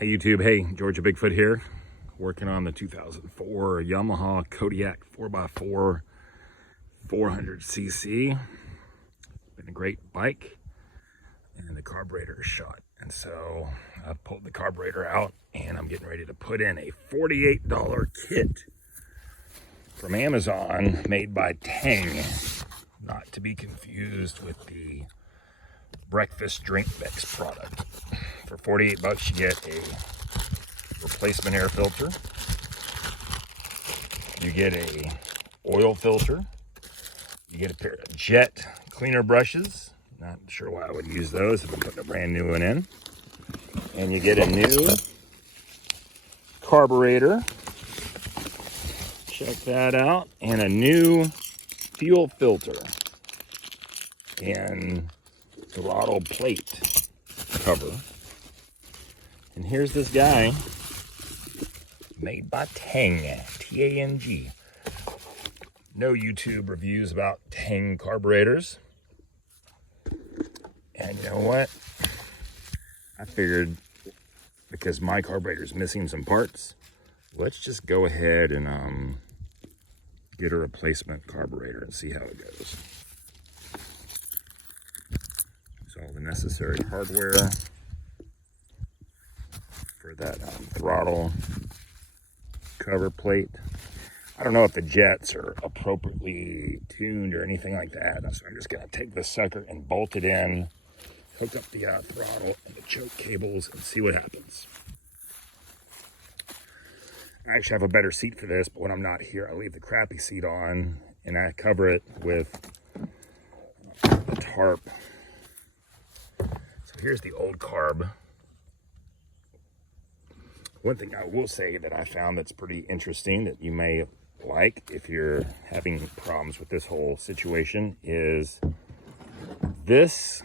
Hey YouTube, hey, Georgia Bigfoot here, working on the 2004 Yamaha Kodiak 4x4 400cc. Been a great bike, and the carburetor is shot. And so I've pulled the carburetor out, and I'm getting ready to put in a $48 kit from Amazon made by Tang, not to be confused with the breakfast drink mix product. For 48 bucks, you get a replacement air filter. You get a oil filter. You get a pair of jet cleaner brushes. Not sure why I would use those if I'm putting a brand new one in. And you get a new carburetor. Check that out. And a new fuel filter. And throttle plate cover. And here's this guy made by Tang, T-A-N-G. No YouTube reviews about Tang carburetors. And you know what? I figured because my carburetor is missing some parts, let's just go ahead and get a replacement carburetor and see how it goes. So all the necessary hardware for that throttle cover plate. I don't know if the jets are appropriately tuned or anything like that, so I'm just going to take this sucker and bolt it in, hook up the throttle and the choke cables, and see what happens. I actually have a better seat for this, but when I'm not here, I leave the crappy seat on and I cover it with the tarp. So here's the old carb. One thing I will say that I found that's pretty interesting that you may like if you're having problems with this whole situation is this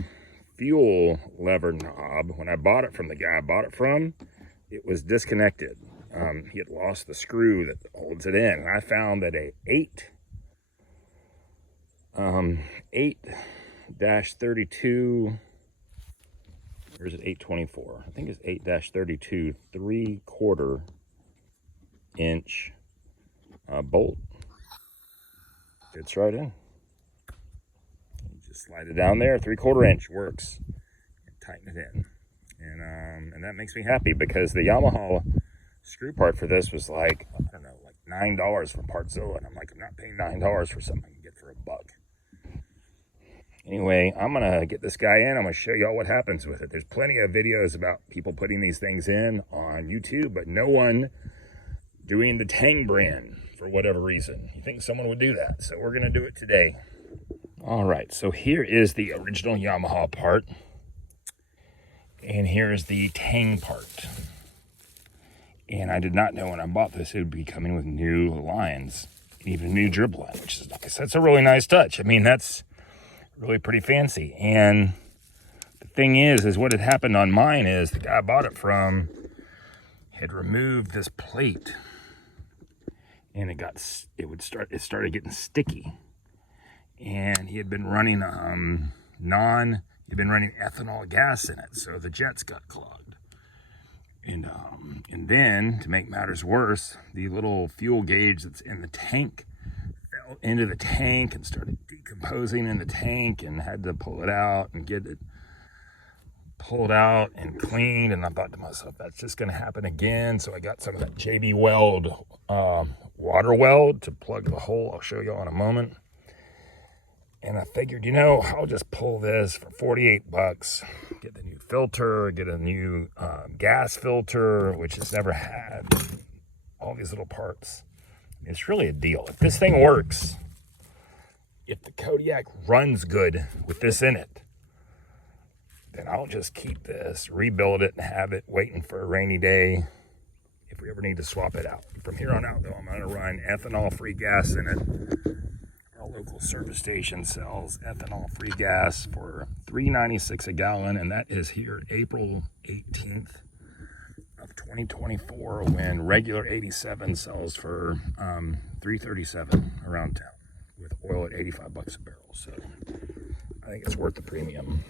fuel lever knob. When I bought it from the guy I bought it from, it was disconnected. He had lost the screw that holds it in. And I found that a 8-32, or is it 824? I think it's 8-32 3/4 inch bolt fits right in. You just slide it down there, 3/4 inch works, and tighten it in, and that makes me happy because the Yamaha screw part for this was like, I don't know, like $9 from Partzilla, and I'm like, I'm not paying $9 for something I can get for $1. Anyway, I'm going to get this guy in. I'm going to show y'all what happens with it. There's plenty of videos about people putting these things in on YouTube, but no one doing the Tang brand for whatever reason. You think someone would do that, so we're going to do it today. All right, so here is the original Yamaha part, and here is the Tang part. And I did not know when I bought this it would be coming with new lines, even a new drip line, which is nice. That's a really nice touch. I mean, that's really pretty fancy. And the thing is what had happened on mine is the guy I bought it from had removed this plate, and it started getting sticky. And he had been running ethanol gas in it, so the jets got clogged. And then to make matters worse, the little fuel gauge that's in the tank fell into the tank and started decomposing in the tank, and had to pull it out and get it pulled out and cleaned. And I thought to myself, that's just going to happen again. So I got some of that JB Weld water weld to plug the hole. I'll show y'all in a moment. And I figured, I'll just pull this for 48 bucks, get the new filter, get a new gas filter, which has never had all these little parts. It's really a deal. If this thing works, if the Kodiak runs good with this in it, then I'll just keep this, rebuild it, and have it waiting for a rainy day if we ever need to swap it out. From here on out, though, I'm going to run ethanol-free gas in it. Our local service station sells ethanol-free gas for $3.96 a gallon, and that is here April 18th of 2024, when regular 87 sells for $3.37 around town, with oil at 85 bucks a barrel. So I think it's worth the premium.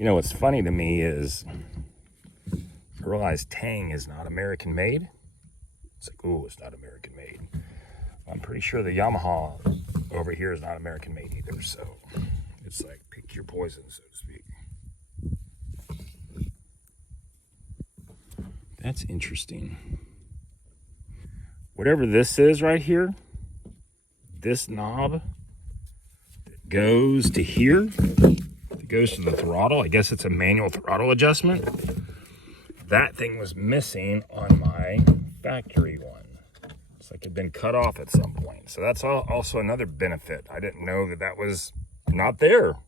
You know, what's funny to me is I realized Tang is not American made. It's like, ooh, it's not American made. I'm pretty sure the Yamaha over here is not American made either. So it's like, pick your poison, so to speak. That's interesting. Whatever this is right here, this knob that goes to here, it goes to the throttle. I guess it's a manual throttle adjustment. That thing was missing on my factory one. It's like it had been cut off at some point. So that's also another benefit. I didn't know that that was not there.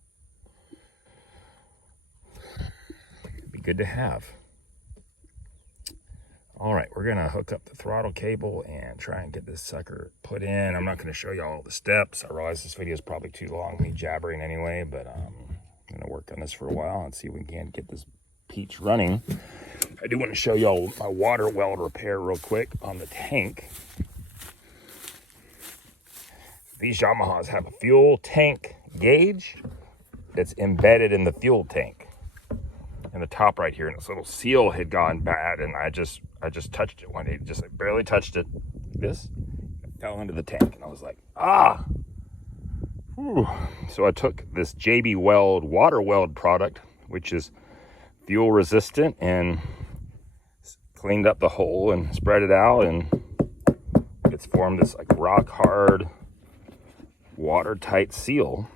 It'd be good to have. All right, we're gonna hook up the throttle cable and try and get this sucker put in. I'm not gonna show you all the steps. I realize this video is probably too long, me jabbering anyway, but I'm gonna work on this for a while and see if we can get this peach running. I do want to show y'all my water weld repair real quick on the tank. These Yamahas have a fuel tank gauge that's embedded in the fuel tank. In the top right here, and this little seal had gone bad, and I just touched it one day, just like barely touched it. This fell into the tank, and I was like, ah. Whew. So I took this JB Weld water weld product, which is fuel resistant, and cleaned up the hole and spread it out, and it's formed this like rock hard, watertight seal.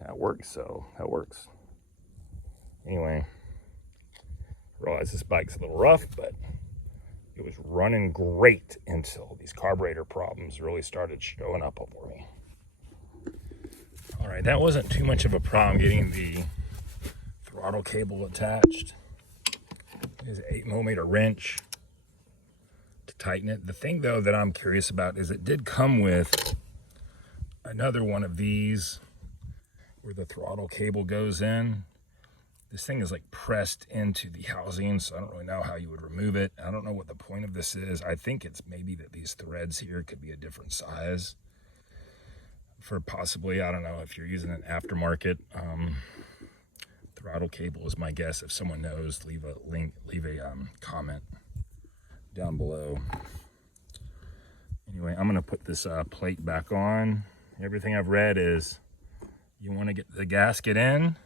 That works. So that works. Anyway, I realize this bike's a little rough, but it was running great until these carburetor problems really started showing up for me. All right, that wasn't too much of a problem getting the throttle cable attached. There's an 8mm wrench to tighten it. The thing, though, that I'm curious about is it did come with another one of these where the throttle cable goes in. This thing is like pressed into the housing, so I don't really know how you would remove it. I don't know what the point of this is. I think it's maybe that these threads here could be a different size for possibly, I don't know, if you're using an aftermarket throttle cable is my guess. If someone knows, leave a comment down below. Anyway, I'm gonna put this plate back on. Everything I've read is you want to get the gasket in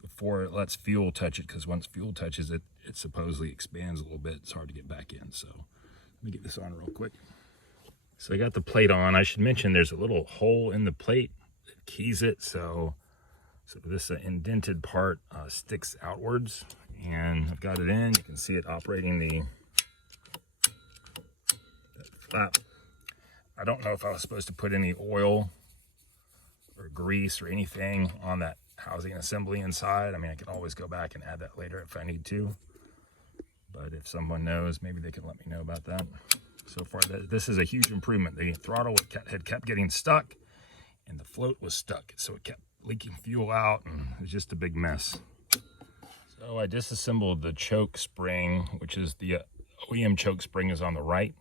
before it lets fuel touch it, because once fuel touches it, it supposedly expands a little bit. It's hard to get back in. So let me get this on real quick. So I got the plate on. I should mention there's a little hole in the plate that keys it. So this indented part sticks outwards, and I've got it in. You can see it operating the flap. I don't know if I was supposed to put any oil or grease or anything on that housing assembly inside. I mean, I can always go back and add that later if I need to, but if someone knows, maybe they can let me know about that. So far, this is a huge improvement. The throttle had kept getting stuck, and the float was stuck, so it kept leaking fuel out, and it was just a big mess. So I disassembled the choke spring, which is the OEM choke spring is on the right,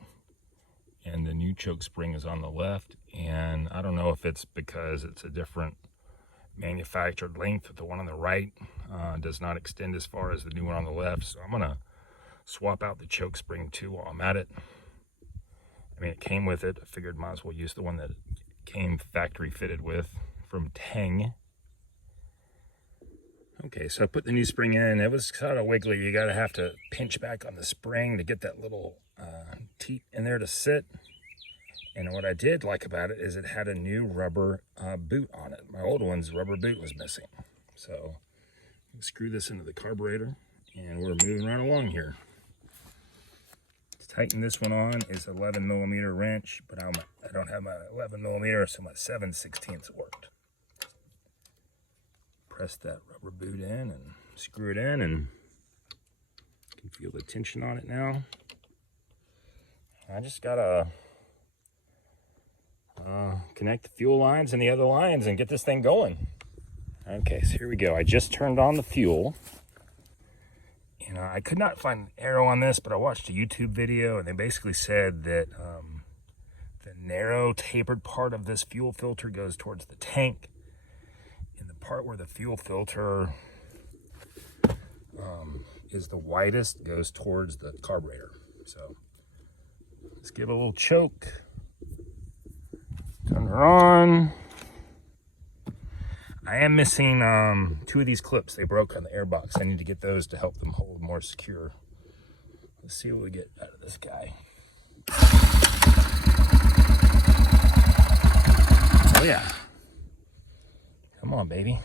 and the new choke spring is on the left. And I don't know if it's because it's a different manufactured length. The one on the right does not extend as far as the new one on the left, so I'm gonna swap out the choke spring too while I'm at it. I mean, it came with it. I figured might as well use the one that it came factory fitted with from Tang. Okay, so I put the new spring in. It was kind of wiggly. You gotta have to pinch back on the spring to get that little teat in there to sit. And what I did like about it is it had a new rubber boot on it. My old one's rubber boot was missing. So screw this into the carburetor, and we're moving right along here. To tighten this one on is 11mm wrench, but I don't have my 11mm, so my 7/16 worked. Press that rubber boot in and screw it in, and you can feel the tension on it now. I just gotta connect the fuel lines and the other lines and get this thing going. Okay, so here we go. I just turned on the fuel. And I could not find an arrow on this, but I watched a YouTube video, and they basically said that the narrow tapered part of this fuel filter goes towards the tank, and the part where the fuel filter is the widest goes towards the carburetor. So let's give it a little choke. Turn her on. I am missing 2 of these clips. They broke on the airbox. I need to get those to help them hold more secure. Let's see what we get out of this guy. Oh yeah. Come on, baby.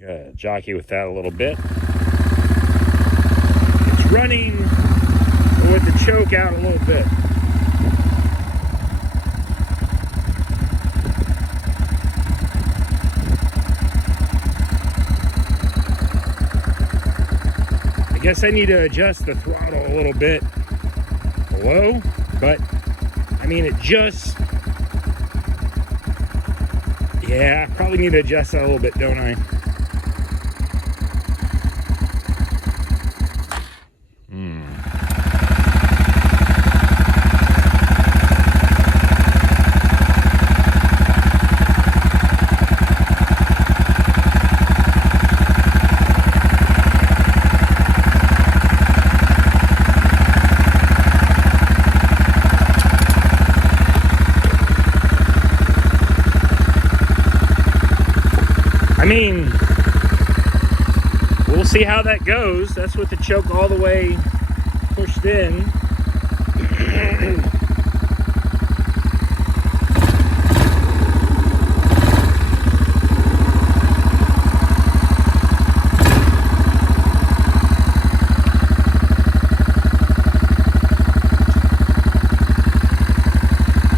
Gotta jockey with that a little bit. It's running with the choke out a little bit. I guess I need to adjust the throttle a little bit below, but I mean it just, yeah, I probably need to adjust that a little bit, don't I? I mean, we'll see how that goes. That's with the choke all the way pushed in.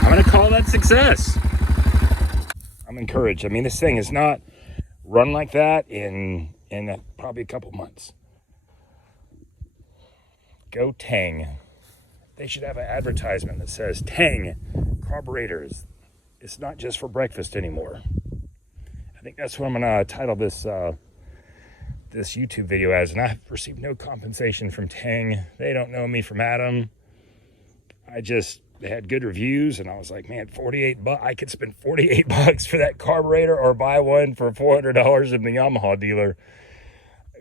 I'm going to call that success. I'm encouraged. I mean, this thing is not run like that in probably a couple months. Go Tang. They should have an advertisement that says Tang carburetors. It's not just for breakfast anymore. I think that's what I'm gonna title this this YouTube video as, and I've received no compensation from Tang. They don't know me from Adam. They had good reviews, and I was like, man, 48 bucks. I could spend 48 bucks for that carburetor or buy one for $400 in the Yamaha dealer.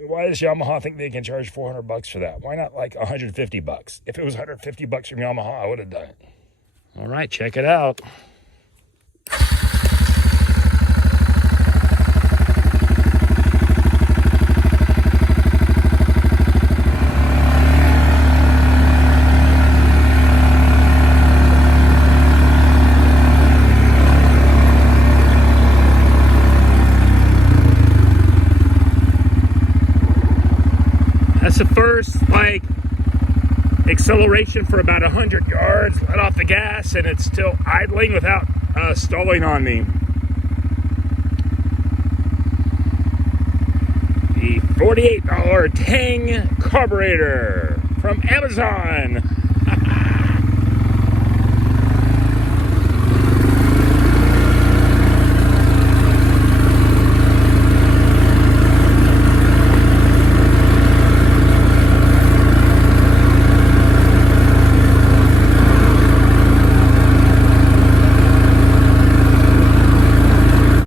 Why does Yamaha think they can charge 400 bucks for that? Why not like 150 bucks? If it was 150 bucks from Yamaha, I would have done it. All right, check it out. That's the first, acceleration for about 100 yards. Let off the gas, and it's still idling without stalling on me. The $48 Tang carburetor from Amazon.